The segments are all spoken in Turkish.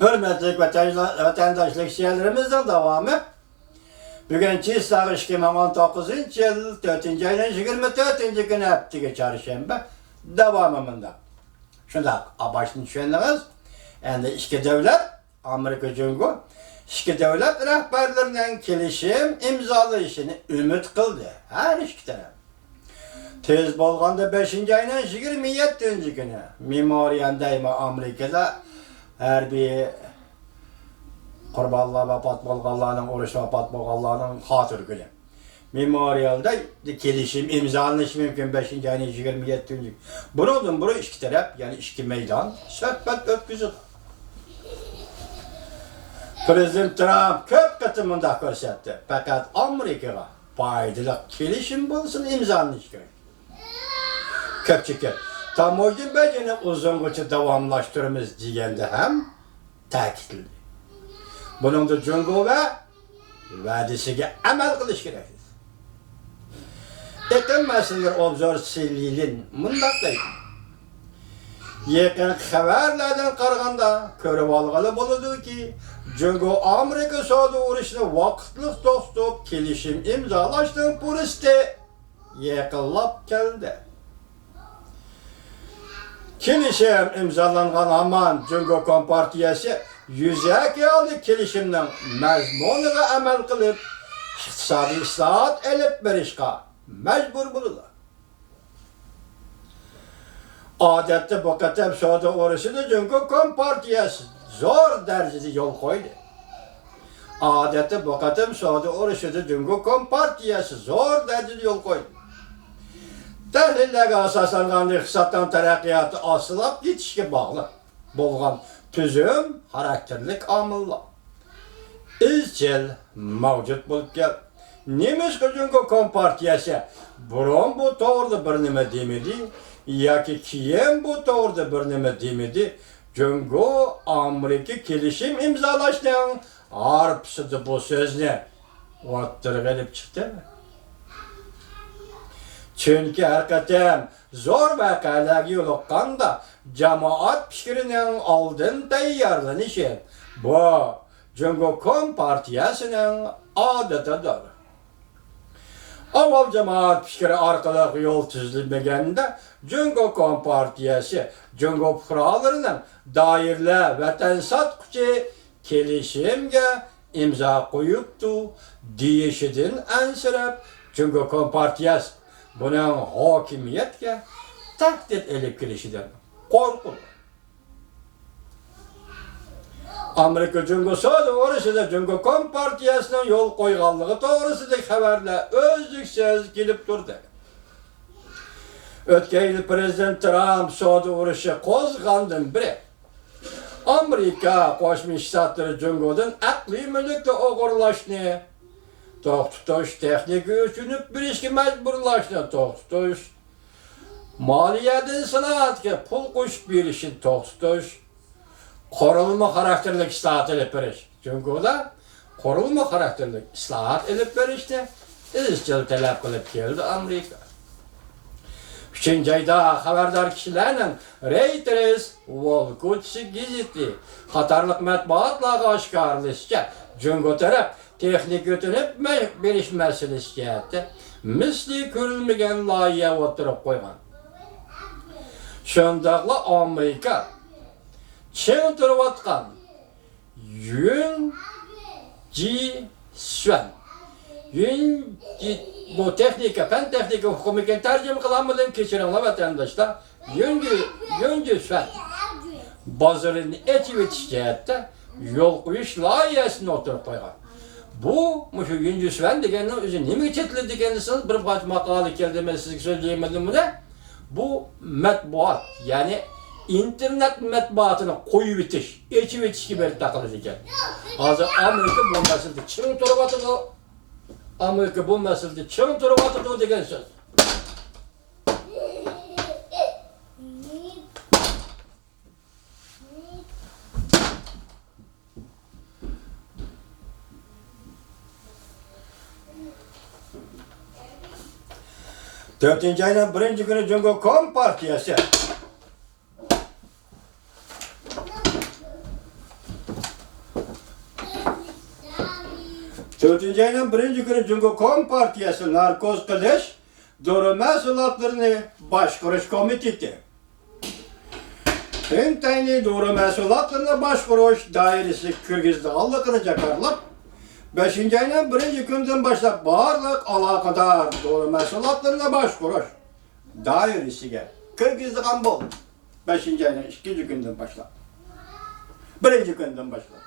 Hürmetli vatandaşlık şehirlerimizden devamı. Bugün Çiğsağ 2019 yıl 4. ayının 24. günü hafta çarşamba devamında. Şunda başını düşündünüz. Yani iki devlet, Amerika Cumhuriyeti, iki devlet rehberlerinden kelişim imzalayışını ümit kıldı. Her iki taraf. Tez bolğanda 5. ayının 27. günü Memorial'dayım Amerika'da her bir Qurbanlar vafat bolğanlarning, urush vafat bolğanlarning xotir günü. Memorial'da kelişim imzalanishi mümkün 5. ayının 27. günü. Bunun biri iki taraf, yani iki meydan söhbet ötküzüldü. Prezident Trump köp qatımında ko'rsatdi. Fakat Amerikaga foydali kelishim bo'lsin imzalanishi kerak. Köpçükler. Tamoyil bejini uzungacha davomlashtiramiz deganda ham ta'kidladi. Bunun da Cumhur ve va'dasiga amal qilish kerak. Iqlim masalalar obzorchiliğinin mundaq deydi. Yaqin xabarlardan qaraganda ko'rib olg'ali bo'ladi-ki, Cumhur Amerika savdo urushini vaqtli to'xtatib kelishim imzolashning fursati yaqinlab keldi. Kelişim imzalangan aman Cumhur Kompartiyasi yüzaki aldı kelişimden mazmununa amal qilib, iqtisodiy islohot elib berishga majbur bo'ldi. Odatda bu qator savdo urushida Cumhur Kompartiyasi zo'r darajada yo'l qo'ydi. Odatda bu qator savdo urushida Cumhur Kompartiyasi zo'r darajada yo'l qo'ydi. Tahlillerge asaslangan iqtisoddan taraqqiyotı asılab yetishga bog'liq bo'lgan tüzüm xarakterlik omillar izchil mavjud bo'lib keldi. Nemis Cumhur Kompartiyasi burun bu to'g'rida bir nima demadi yoki keyin bu to'g'rida bir nima demadi. Cumhur Amerika kelishim imzolashning arpsida bu so'zni o'ttirib olib chiqdi. Çünkü hakikaten zor vakalarga yo'liqqanda jamoat fikrining oldin tayyorlanishi bu Cumhur Kompartiyasining odatidir. Avval jamoat fikri orqali yo'l tuzilmaganda Cumhur Kompartiyasi Cumhur fuqarolarining doirlar vatan sotquchi kelishimga imzo qo'yibdi deyishidan ansirab Cumhur Kompartiyasi bunun hokimiyetke tahdit edip gelişinden korkulur. Amerika Cumhuriyeti orasıda Cumhur Kompartiyasının yol koyganlığı doğrusudaki haberler özlüksüz gelip durdu. Ötken yıl Prezident Trump savdo urushi qo'zg'andan biri Amerika Qo'shma Shtatlar Cumhuriyatidan aqliy mulkni o'g'irlashni to'xtatish, texnika uchunib berishga majburlashni to'xtatish, moliyat islohotga pul qo'shib berishni to'xtatish, qurilma xarakterli islohot olib berish. Chunki qurilma xarakterli islohot olib berishni izchil talab qilib keldi Amerika. 3. ayda xabardor kishilarning Reuters, Wall Street gazeti qatorliq matbuotlarga oshkorlashicha Cumhur taraf texnik ötünüp beriş meselesi yaptı. Misli görülmegen loyiha o'tirib qo'ygan. Şundaqla Amerika çiң turib atqan Yun Ji Swan. Bu texnika, fen texnika hukumiken tercüme kılamadım keçirenler vatandaşlar. Yun Ji Swan. Bazarın eti yetişeceğitte yol qo'yish loyihasini o'tirib qo'ygan. Bu şu Yüncüsven degenin özü nemi çetledi kendisiniz bir parça makale geldi ben size söyleyemedim bunu. Bu matbuat yani internet matbuatını koyu bitiş, içi bitiş gibi bir takılı diken. Hazır Amerika bu meselede çın turbatıdı. Amerika bu meselede çın turbatıdı degen söz. Dördüncü ayının 1. günü Cumhur Kompartiyası Dördüncü ayının birinci günü Cumhur Kompartiyası narkoz kılıç, doğru mesulatlarını başkuruş komiteti. Hem tane doğru mesulatlarına başkuruş dairesi Kırgızlığı Jakarlık. 5. ayının birinci günden başlayıp bağırlık alakadar doğru mesulatlarına başkuruş dairesi gel. Kırgızlığı bol. 5. ayının 2. günden başlayıp. 1. günden başlayıp.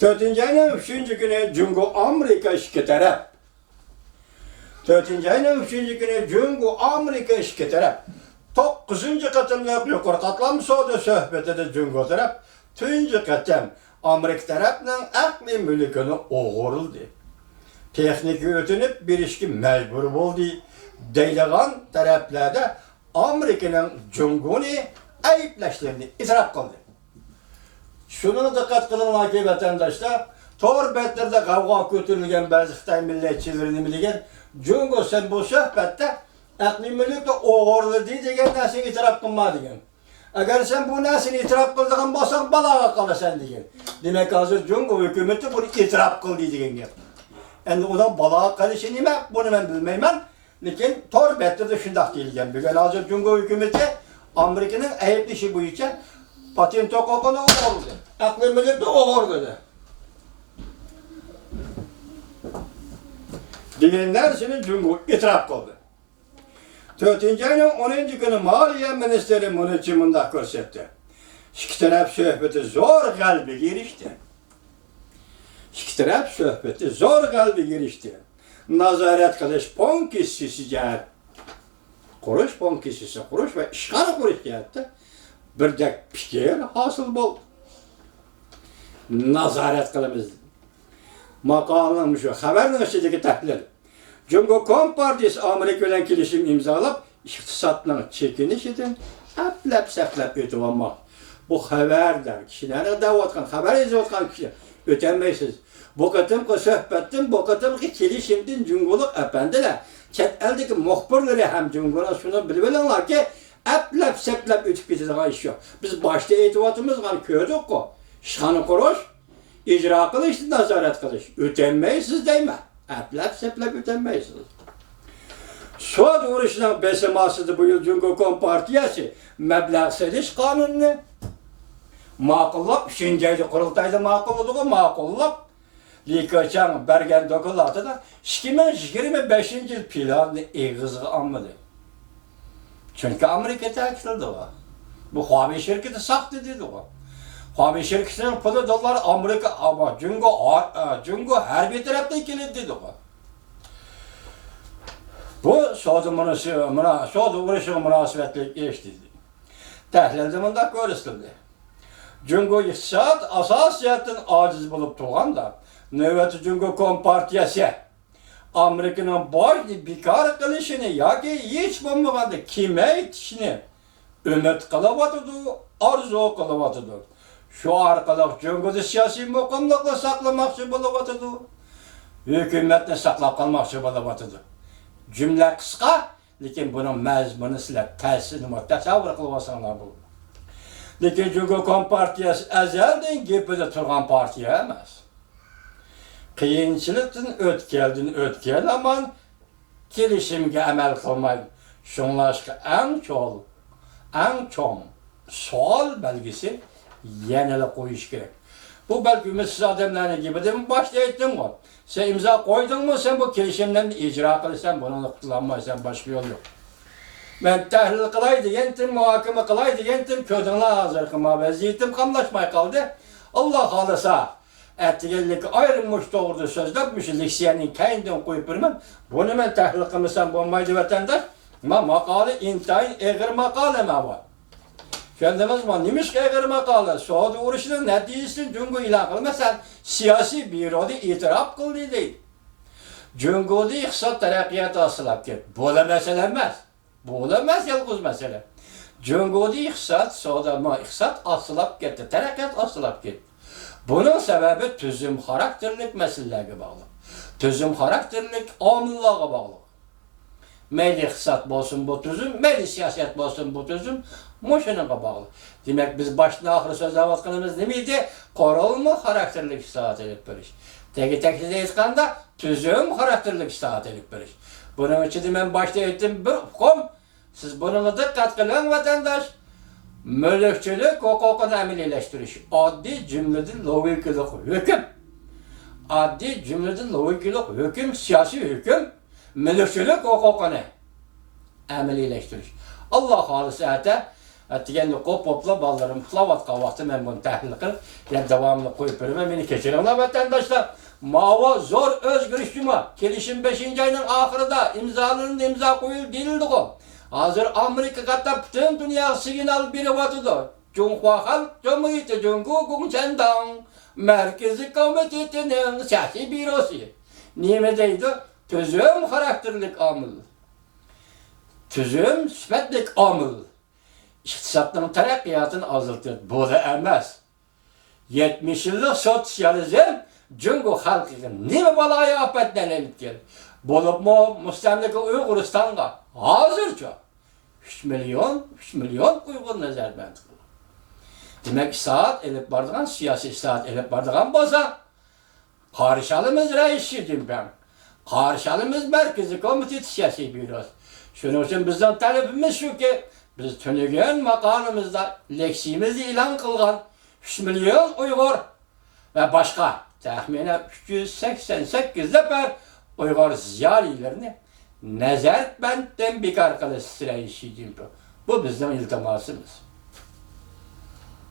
4. ayının 3. günü Cumhur Amerika şirket taraf. 4. ayının 3. günü Cumhur Amerika şirket taraf. 9. katımlık yukarı katlam soda sohbeti de Cumhur taraf. 3. katım Amerika tarafının akli mülkünü oğuruldu. Tekniki ötünüp bir işki mecbur oldu. Deyleğen taraflarda Amerika'nın Cumhur'unu ayıplaştığını itiraf kıldı. Şunu dikkat kılın ki vatandaşlar, tor betlerde kavga götürülgen bazı Xitay milletçilerini bilgen, Cumhur sen bu sohbette akli mülkü oğurlu diyeceğin nasıl itiraf kılma degen. Eğer sen bu nasıl itiraf kıldığın bolsan balağa kalasan degen. Demek hazır Cumhur hükümeti bunu itiraf kıl diyeceğin gel. Yani odan balağa kalışı nime bunu ben bilmeymen. Lakin tor betlerde şundak değilgen. Bugün hazır Cumhur hükümeti Amerika'nın ayıp işi bu için patent hukukunu oğurdu. Aklı mülk de oğurdu. Diyenler seni Cumhur itiraf kıldı. 4. ayının 10. günü Maliye Ministeri bunun için bunda görsetti. İki taraf sohbeti zor kalbi girişti. İki taraf sohbeti zor kalbi girişti. Nazaret kılış pon kişisi geldi. Kuruş pon kişisi kuruş ve işgal kuruş geldi. Bir de fikir hasıl oldu. Nazaret kılımız. Makalının şu haberin içindeki tahlil. Cumhur Kompartiyası Amerika ile kilişim imzalap, iktisatının çekinişidir, aplap saplap ötüp olmak. Bu haberler, kişilere davatkan, haber izletkan kişiler ötemeysiz. Bu kadımki sohbetin, bu kadımki kilişimdin Cumhurluk efendiler, çet eldeki muhbirleri hem Cumhur'a şunu bilirler ki, aplap saplap ötüp gideceğin iş yok. Biz başta eğitibatımız var, köydük o. Şanı kuruş, icra kılış, nazaret kılış. Ötemeysiz deyme. Aplap saplap ötemeysiz. Suat uğraşının besemasıdır bu yıl Cumhur Kompartiyası meblağ sediş kanununu makullap, Şincaylı kurultayda makulladığı makullap Likaçan bergen dokulatı da 2025 yıl planını eğizgi anmadı. Çünkü Amerika takdirdi o. Bu Huawei şirketi sahtı dedi o. Huawei şirketinin pulu dolar Amerika ama Cumhur her bir tarafta ikili dedi o. Bu soğudu uğraşın münasebetlik geçti. Tahlilde bunda görüstüldü. Cumhur iktisat asasiyetin aciz bulup tuğan da nöbeti Cumhur Kompartiyası Amerika'nın boynu bikar kılışını ya ki hiç bulmamadı kime yetişini ümit kılıvatıdı, arzu kılıvatıdı. Şu arkalık Cumhur'da siyasi mukamlıkla saklamakçı buluvatıdı. Hükümetle saklap kalmakçı buluvatıdı. Cümle kısa, lakin bunun mezmunu sizler təsirini təsəvvür qılvasanlar bu. Lakin Cumhur Kompartiyası əzəldən gepide turğan partiya emas. Qiyinçilikdən ötkəl aman kelişimge əməl qılmayın. Şunlaşqı ən çoğun sual belgisi yenili qoyuş gerek. Bu belki ümitsiz adamların gibi de mi başta ettin o? Sen imza koydun mu sen bu kelişimden icra kılırsan bunu kullanmaysan başka yol yok. Ben tahlil kılaydı yentim, muhakeme kılaydı yentim, ködünle hazır kılma vaziyetim kamlaşmaya kaldı. Allah halasa etkilik ayrılmış doğrudu sözler, liksiyenin kendinden koyup bilmem. Bunu ben tahlil kılmışsam bulmaydı vatandaş. Ama makale intihayın eğer makale mi var? Kendimiz var, nimiş ki eğer makale, Suudi uğraşının neticesini Cumhur ilan kılmaz, sen siyasi büroda itiraf kıldı değil. Cumhur'da iktisat terakkiyatı asılap git. Bu da mesele emez. Bu da yalnız mesele. Cumhur'da iktisat, Suudi'da iktisat asılap gitti, terakkiyat asılap gitti. Bunun sebebi tüzüm karakterlik meselelerine bağlı. Tüzüm karakterlik amillığa bağlı. Meyli iktisat olsun bu tüzüm, meyli siyaset olsun bu tüzüm, Moşunuğa bağlı. Demek biz başına ahırı sözlevatkanımız demeydi, korolma karakterlik saat edip beriş. Teki etkanda tüzüm karakterlik saat edip beriş. Bunun için ben başta ettim bir hukum, siz bunu dikkat kılın vatandaş. Mülkçülük hukukunu emelileştiriş. Adli cümleden logikалық hüküm. Adli cümleden logikалық hüküm, siyasi hüküm, mülkçülük hukukunu emelileştiriş. Allah halısı ete, ettiğinde kopopla ballarım, xılavatqa vaxtı ben bunu təhlil qılıb, yani devamlı koyup bölüme beni keçirirler vatandaşlar. Mava zor özgürüşçüma, gelişim 5. ayının ahırında imzalarında imza koyul değildi o. Hazır Amerika katta bütün dünya signal biri vatıdı. Cumhuriyet Halk Cumhuriyeti Cumhurbaşkanı Merkezi Komitesi'nin siyasi bürosu. Nimeteydi? Tüzüm karakterlik amıl. Tüzüm sübetlik amıl. İktisatın terakkiyatını azaltır. Bu da emez. 70 yıllık sosyalizm Cumhur halkının nime balaya apetten elip geldi. Bolup mu müstemleke Uyguristan'a hazırca 3 milyon Uygur nezarband kıldı. Demek saat elip bardığan, siyasi saat elip bardığan boza. Karışalımız reisiydim ben. Karışalımız Merkezi Komitesi Siyasi Bürosu. Şunun için bizden talebimiz şu ki, biz tünügen makamımızda leksimizi ilan kılgan 3 milyon Uygur ve başka tahminen 388 nefer Uygur ziyalilerini nezarbandden bir arkadaş sırayışıydım. Bu bizim iltimasımız.